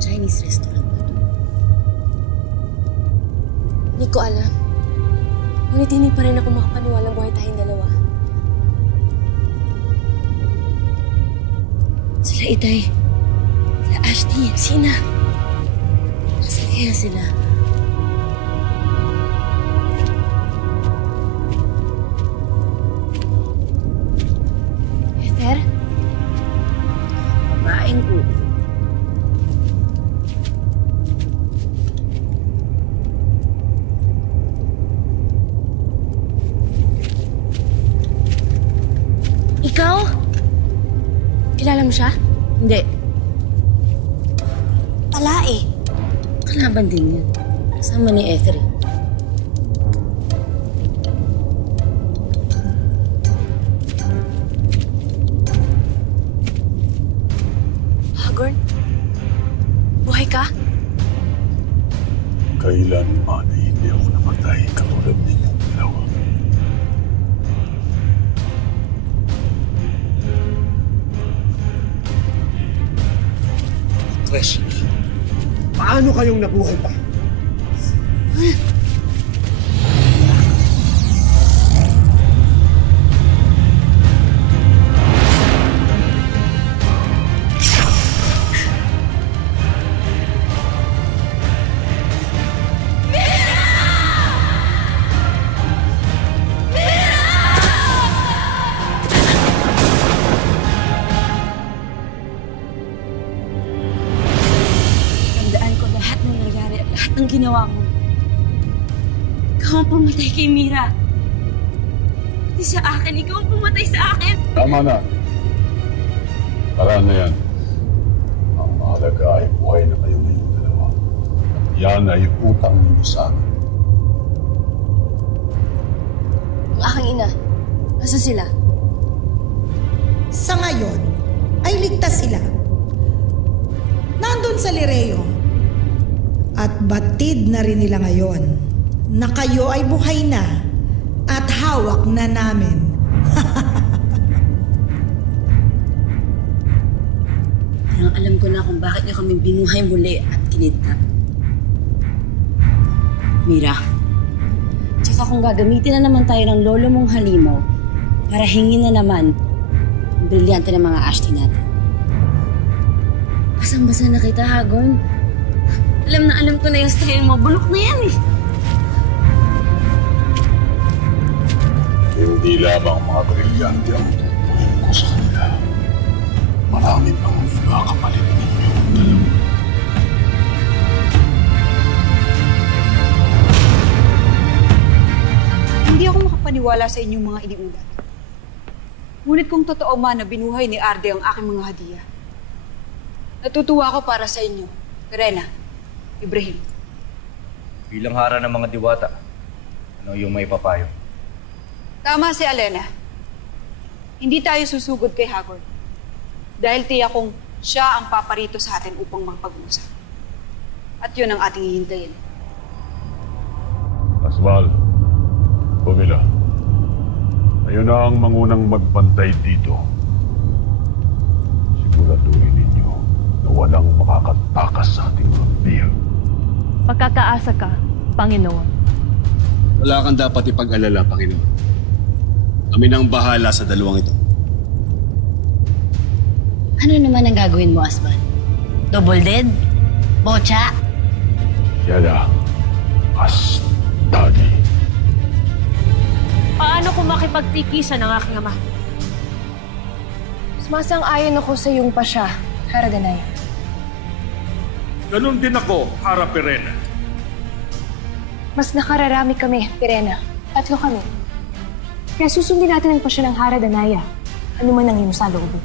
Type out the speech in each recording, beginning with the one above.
Chinese restaurant na to. Hindi ko alam. Ngunit hindi pa rin ako makapaniwalang buhay tayong dalawa. Sila Itay. Sila Ashley. Sina? Nasaan kaya sila? Ether? Babaeng ko. Ikaw? Kilala mo siya? Hindi. Wala eh. Kalaban din yan. Kasama ni Ether. Hagorn? Buhay ka? Kailanman ay hindi ako namatay katulad ninyong dalawa. Question. Paano kayong nabuhay pa? Tandaan ko lahat ng nangyari at lahat ng ginawa mo. Ikaw ang pumatay kay Mira. Pati sa akin, ikaw ang pumatay sa akin. Tama na. Tara na yan. Ang mahalaga ay buhay na kayo ngayong dalawa. At yan ay utang ninyo sa akin. Ang aking ina. Nasa sila? Sa ngayon, ay ligtas sila. Nandun sa Lireo. At batid na rin nila ngayon na kayo ay buhay na at hawak na namin. Parang alam ko na kung bakit niyo kami binuhay muli at kinidnap. Mira, tsaka kung gagamitin na naman tayo ng lolo mong halimaw para hingin na naman ang brilyante ng mga Ashley natin. Basang-basa na kita, Hagorn. Alam ko na yung style mo. Bulok na yan eh. Hindi labang mga brilyante ang tutuin ko sa kanila. Marami pang iba kapalit ninyong dalawa. Hindi ako makapaniwala sa inyong mga iniulat. Ngunit kung totoo man na binuhay ni Arde ang aking mga hadiah, natutuwa ako para sa inyo, Perena, Ibrahim. Bilang hara ng mga diwata, ano yung may papayo? Tama si Alena. Hindi tayo susugod kay Hagorn. Dahil tiyak kong siya ang paparito sa atin upang magpag-usap. At yun ang ating hihintayin. Asbal, Pumila, ayun na ang mangunang magbantay dito. Siguraduhin ninyo na walang makakatakas sa ating vampire. Pagkakaasa ka, Panginoon. Wala kang dapat ipag-alala, Panginoon. Kami nang bahala sa dalawang ito. Ano naman ang gagawin mo, Asban? Double dead? Bocha? Yala, Astadi. Paano kung makipagtikisan ng aking ama? Sumasang-ayon ako sa iyong pasya, Haradanay. Ganon din ako, Hara Perena. Mas nakararami kami, Perena. 3 kami. Kaya susundin natin ang pasya ng Haradanaya. Ano man ang iyong saloobin.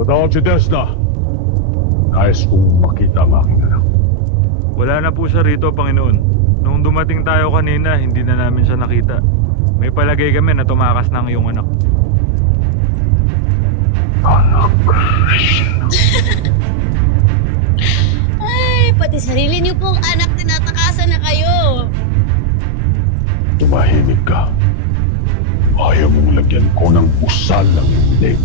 Patawag si Desna. Nais kong makita ang aking anak. Wala na po siya rito, Panginoon. Nung dumating tayo kanina, hindi na namin siya nakita. May palagay kami na tumakas na ang iyong anak. Anak Krishna. Ay, pati sarili niyo pong anak tinatakasan na kayo. Tumahimik ka. Ayaw mong lagyan ko ng busal ang iyong leg.